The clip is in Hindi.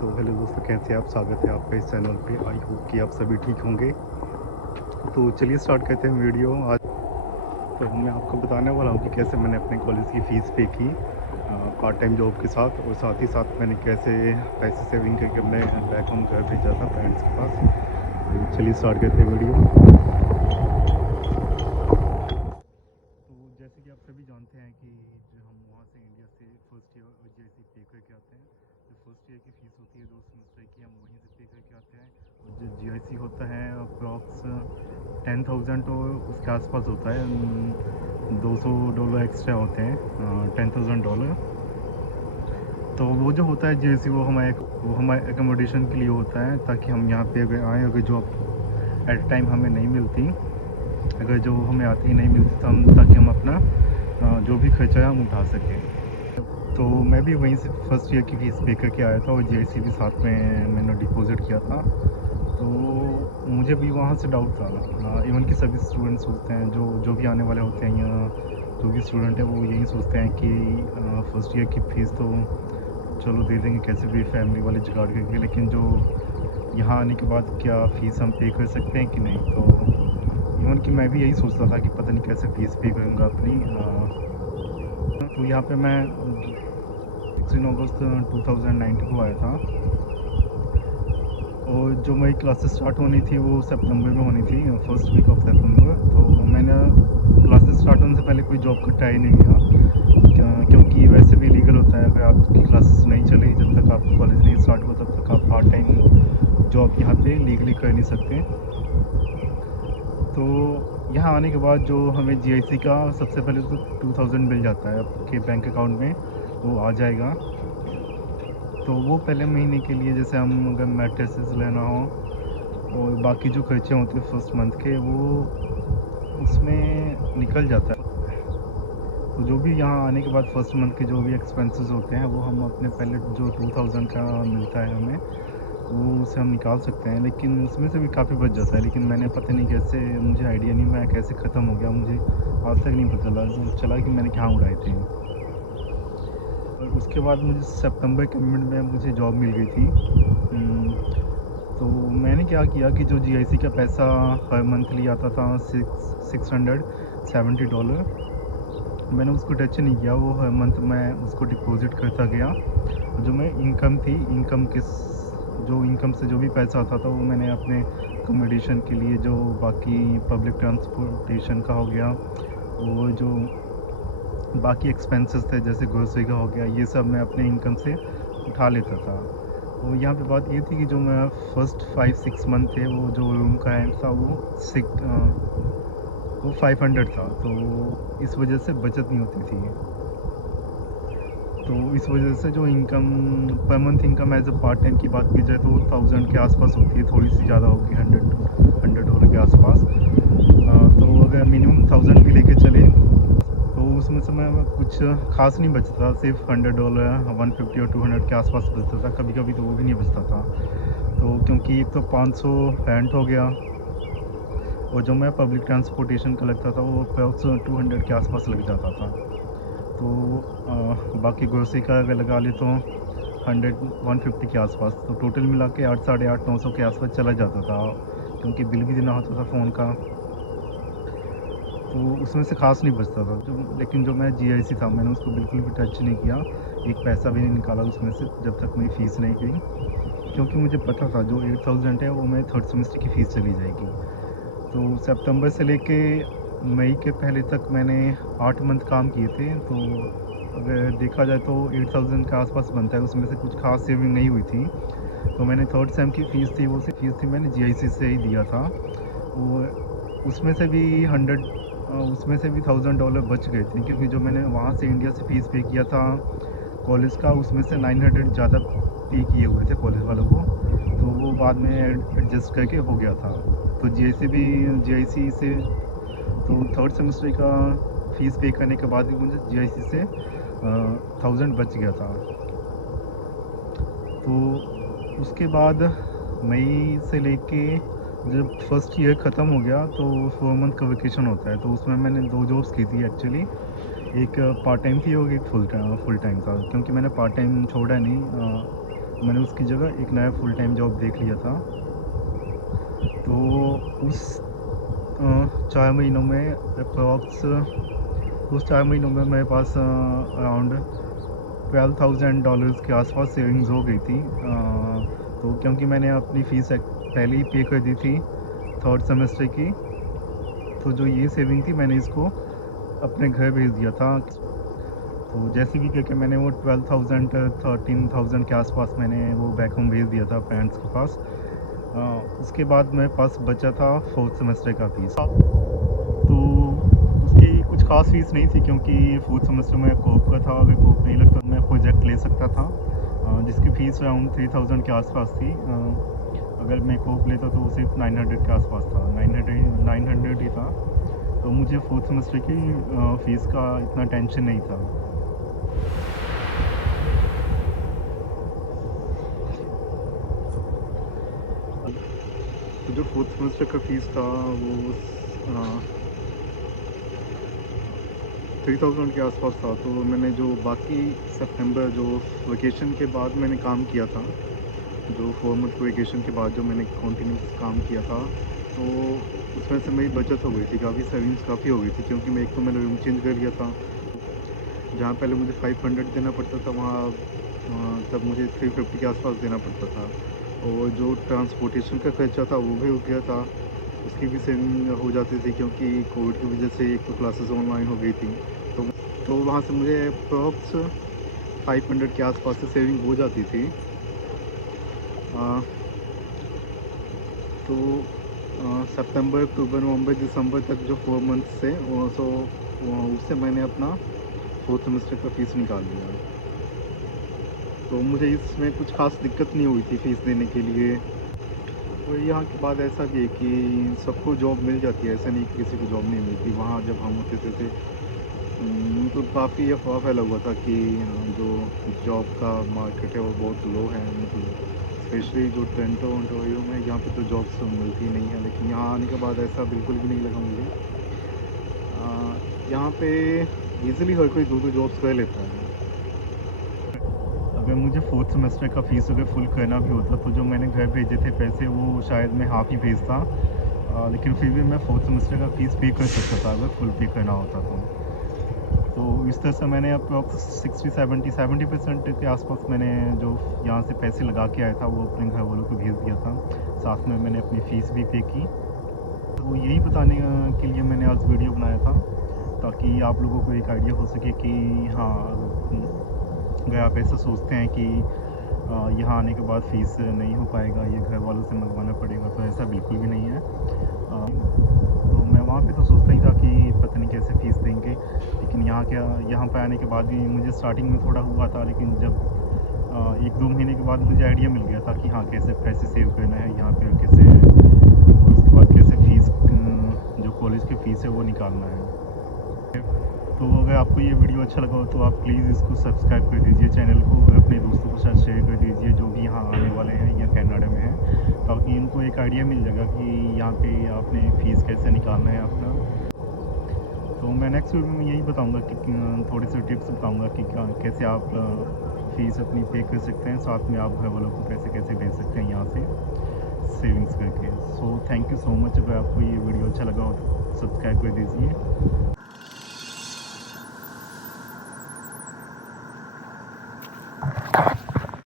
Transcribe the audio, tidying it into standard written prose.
तो हेलो दोस्तों, कैसे आप? स्वागत है आपका इस चैनल पे। आई होप कि आप सभी ठीक होंगे। तो चलिए स्टार्ट करते हैं वीडियो आज। तो मैं आपको बताने वाला हूँ कि कैसे मैंने अपने कॉलेज की फ़ीस पे की पार्ट टाइम जॉब के साथ, और साथ ही साथ मैंने कैसे पैसे सेविंग करके अपने बैक होम घर भेजा था पेरेंट्स के पास। तो चलिए स्टार्ट करते हैं वीडियो। तो जैसे कि आप सभी जानते हैं कि जो हम वहाँ से इंडिया से फर्स्ट ईयर और जैसे पे करके आते हैं, जो फर्स्ट ईयर की फ़ीस होती है 2 सेमेस्टर की, हम वहीं से पे करके आते हैं। और जो जीआईसी होता है अप्रॉक्स 10,000 तो उसके आसपास होता है। $200 एक्स्ट्रा होते हैं, $10,000। तो वो जो होता है जीआईसी, वो हमारे एकोमोडेशन के लिए होता है, ताकि हम यहाँ पे अगर आएँ, अगर जॉब एट टाइम हमें नहीं मिलती, अगर जो हमें आती ही नहीं मिलती, तो ताकि हम अपना जो भी खर्चा है हम उठा सकें। तो मैं भी वहीं से फर्स्ट ईयर की फ़ीस पे करके आया था, और जीआईसी भी साथ में मैंने डिपॉज़िट किया था। तो मुझे भी वहाँ से डाउट था। इवन कि सभी स्टूडेंट्स सोचते हैं, जो भी आने वाले होते हैं, या जो भी स्टूडेंट है वो यही सोचते हैं कि फर्स्ट ईयर की फ़ीस तो चलो दे देंगे कैसे भी फैमिली वाले जुगाड़ करके, लेकिन जो यहाँ आने के बाद क्या फ़ीस हम पे कर सकते हैं कि नहीं। तो इवन कि मैं भी यही सोचता था कि पता नहीं कैसे फ़ीस पे करूँगा अपनी। तो यहाँ पे मैं 16 अगस्त 2019 को आया था, और जो मेरी क्लासेस स्टार्ट होनी थी वो सितंबर में होनी थी, फर्स्ट वीक ऑफ सितंबर। तो मैंने क्लासेस स्टार्ट होने से पहले कोई जॉब का ट्राई नहीं किया, क्योंकि वैसे भी लीगल होता है, अगर आपकी क्लासेस नहीं चली, जब तक आपका कॉलेज नहीं स्टार्ट हुआ, तब तक आप पार्ट टाइम जॉब यहाँ पे लीगली कर नहीं सकते। तो यहाँ आने के बाद जो हमें जीआईसी का सबसे पहले तो 2000 मिल जाता है आपके बैंक अकाउंट में, वो आ जाएगा। तो वो पहले महीने के लिए, जैसे हम अगर मैट्रेसेस लेना हो और बाकी जो खर्चे होते हैं फर्स्ट मंथ के, वो उसमें निकल जाता है। तो जो भी यहाँ आने के बाद फर्स्ट मंथ के जो भी एक्सपेंसेस होते हैं, वो हम अपने पहले जो 2000 का मिलता है हमें, वो उसे हम निकाल सकते हैं, लेकिन उसमें से भी काफ़ी बच जाता है। लेकिन मैंने पता नहीं कैसे, मुझे आइडिया नहीं मैं कैसे ख़त्म हो गया, मुझे आज तक नहीं पता चला कि मैंने कहाँ उड़ाए थे। और उसके बाद मुझे सितंबर के मिड में मुझे जॉब मिल गई थी। तो मैंने क्या किया कि जो जीआईसी का पैसा हर मंथली आता था $670, मैंने उसको टच नहीं किया। वो हर मंथ मैं उसको डिपॉज़िट करता गया। जो मैं इनकम थी, जो इनकम से जो भी पैसा आता था, वो मैंने अपने अकोमोडेशन के लिए, जो बाकी पब्लिक ट्रांसपोर्टेशन का हो गया, और जो बाकी एक्सपेंसेस थे जैसे ग्रोसरी का हो गया, ये सब मैं अपने इनकम से उठा लेता था। और यहाँ पे बात ये थी कि जो मैं फर्स्ट 5-6 मंथ थे, वो जो रूम का रेंट था वो 500 था। तो इस वजह से बचत नहीं होती थी। तो इस वजह से जो income, per month income as a part time की बात की जाए तो 1000 के आसपास होती है, थोड़ी सी ज़्यादा होगी, $100 के आसपास। तो अगर मिनिमम 1000 भी लेके चले, तो उसमें से मैं कुछ खास नहीं बचता था, सिर्फ $100, 150 और 200 के आसपास बचता था। कभी कभी तो वो भी नहीं बचता था। तो क्योंकि एक तो 500 रेंट हो गया, और जो मैं पब्लिक ट्रांसपोर्टेशन का लगता था, वो अप्रॉक्स 200 के आसपास लग जाता था। तो बाकी ग्रोसरी का अगर लगा ले तो 150 के आसपास, तो टोटल मिला के 8, 850, 900 के आसपास चला जाता था, क्योंकि बिल भी देना होता था फ़ोन का। तो उसमें से खास नहीं बचता था। लेकिन जो मैं जीआईसी था, मैंने उसको बिल्कुल भी टच नहीं किया, एक पैसा भी नहीं निकाला उसमें से, जब तक मेरी फ़ीस नहीं गई, क्योंकि मुझे पता था जो 8000 है वो मेरे थर्ड सेमेस्टर की फ़ीस चली जाएगी। तो सितंबर से लेके मई के पहले तक मैंने 8 मंथ काम किए थे। तो अगर देखा जाए तो 8000 के आसपास बनता है, उसमें से कुछ खास सेविंग नहीं हुई थी। तो मैंने थर्ड सेम की फ़ीस थी, वो फ़ीस थी मैंने जीआईसी से ही दिया था। वो उसमें से भी $1000 बच गए थे, क्योंकि जो मैंने वहाँ से इंडिया से फ़ीस पे किया था कॉलेज का, उसमें से 900 ज़्यादा पे किए हुए थे कॉलेज वालों को। तो वो बाद में एडजस्ट करके हो गया था। तो जीआईसी से तो थर्ड सेमेस्टर का फ़ीस पे करने के बाद भी मुझे जीआईसी से 1000 बच गया था। तो उसके बाद मई से लेके जब फर्स्ट ईयर ख़त्म हो गया, तो 4 मंथ का वेकेशन होता है। तो उसमें मैंने 2 जॉब्स की थी एक्चुअली। एक पार्ट टाइम थी और एक फुल टाइम था, क्योंकि मैंने पार्ट टाइम छोड़ा नहीं। मैंने उसकी जगह एक नया फुल टाइम जॉब देख लिया था। तो उस 4 महीनों में अप्रॉक्स उस 4 महीनों में मेरे पास अराउंड $12,000 के आसपास सेविंग्स हो गई थी। तो क्योंकि मैंने अपनी फ़ीस पहले ही पे कर दी थी 3rd सेमेस्टर की, तो जो ये सेविंग थी मैंने इसको अपने घर भेज दिया था। तो जैसे भी करके मैंने वो 12,000 13,000 के आसपास मैंने वो बैक होम भेज दिया था पेरेंट्स के पास। उसके बाद मेरे पास बचा था 4th सेमेस्टर का फ़ीस। तो उसकी कुछ ख़ास फ़ीस नहीं थी क्योंकि 4th सेमेस्टर में कोप का था। अगर कोप नहीं लगता तो मैं प्रोजेक्ट ले सकता था, जिसकी फ़ीस अराउंड 3,000 के आसपास थी। अगर मैं कोप लेता तो वो सिर्फ 900 के आसपास था, 900 ही था। तो मुझे 4th सेमेस्टर की फ़ीस का इतना टेंशन नहीं था। तो जो 4th सेमेस्टर का फ़ीस था वो 3,000 के आसपास था। तो मैंने जो बाकी सितंबर जो वेकेशन के बाद मैंने काम किया था, जो 4 मंथ वेकेशन के बाद जो मैंने कंटिन्यूस काम किया था, तो उसमें से मेरी बचत हो गई थी, काफ़ी सेविंग्स काफ़ी हो गई थी। क्योंकि मैं एक तो मैंने रूम चेंज कर लिया था, जहाँ पहले मुझे 500 देना पड़ता था वहाँ तब मुझे 350 के आसपास देना पड़ता था। और जो ट्रांसपोर्टेशन का खर्चा था वो भी हो गया था, उसकी भी सेविंग हो जाती थी क्योंकि कोविड की वजह से एक तो क्लासेस ऑनलाइन हो गई थी। तो वहाँ से मुझे अप्रॉक्स 500 के आसपास से सेविंग हो जाती थी। तो सितंबर, अक्टूबर, नवंबर, दिसंबर तक जो 4 मंथ्स थे उससे मैंने अपना 4th सेमेस्टर का फ़ीस निकाल लिया। तो मुझे इसमें कुछ ख़ास दिक्कत नहीं हुई थी फ़ीस देने के लिए। और यहाँ के बाद ऐसा भी है कि सबको जॉब मिल जाती है, ऐसा नहीं कि किसी को जॉब नहीं मिलती। वहाँ जब हम होते थे तो काफ़ी अफवाह फैला हुआ था कि जो जॉब का मार्केट है वो बहुत लो है, मतलब स्पेशली जो टोरंटो ओंटारियो में, यहाँ पे तो जॉब्स मिलती नहीं है। लेकिन यहाँ आने के बाद ऐसा बिल्कुल भी नहीं लगा मुझे। यहाँ पे इजीली हर कोई 2-2 जॉब्स कर लेता है। अगर मुझे 4th सेमेस्टर का फ़ीस अगर फुल करना भी होता तो जो मैंने घर भेजे थे पैसे वो शायद मैं हाफ़ ही भेजता, लेकिन फिर भी मैं 4th सेमेस्टर का फ़ीस पे कर सकता था अगर फुल पे करना होता तो इस तरह से मैंने अप्रॉक्स 60-70% के आसपास मैंने जो यहाँ से पैसे लगा के आया था वो अपने घर वालों को भेज दिया था। साथ में मैंने अपनी फ़ीस भी पे की। तो यही बताने के लिए मैंने आज वीडियो बनाया था, ताकि आप लोगों को एक आइडिया हो सके कि हाँ, अगर आप ऐसा सोचते हैं कि यहाँ आने के बाद फ़ीस नहीं हो पाएगा, ये घर वालों से मंगवाना पड़ेगा, तो ऐसा बिल्कुल भी नहीं है। तो मैं वहाँ पे तो सोचता ही था कि पता नहीं कैसे फ़ीस देंगे, लेकिन यहाँ पे आने के बाद भी मुझे स्टार्टिंग में थोड़ा हुआ था, लेकिन जब 1-2 महीने के बाद मुझे आइडिया मिल गया था कि हाँ, कैसे पैसे सेव करना है यहाँ पे, कैसे और उसके बाद कैसे फ़ीस जो कॉलेज की फ़ीस है वो निकालना है। तो अगर आपको ये वीडियो अच्छा लगा हो तो आप प्लीज़ इसको सब्सक्राइब कर दीजिए चैनल को, और अपने दोस्तों के साथ शेयर कर दीजिए जो भी यहाँ आने वाले हैं या कनाडा में हैं, ताकि इनको एक आइडिया मिल जाएगा कि यहाँ पे आपने फ़ीस कैसे निकालना है अपना। तो मैं नेक्स्ट वीडियो में यही बताऊँगा कि थोड़े से टिप्स बताऊँगा कि कैसे आप फ़ीस अपनी पे कर सकते हैं, साथ में आप घर वालों को पैसे कैसे भेज सकते हैं यहाँ से सेविंग्स करके। So thank you so much. अगर आपको ये वीडियो अच्छा लगा हो तो सब्सक्राइब कर दीजिए।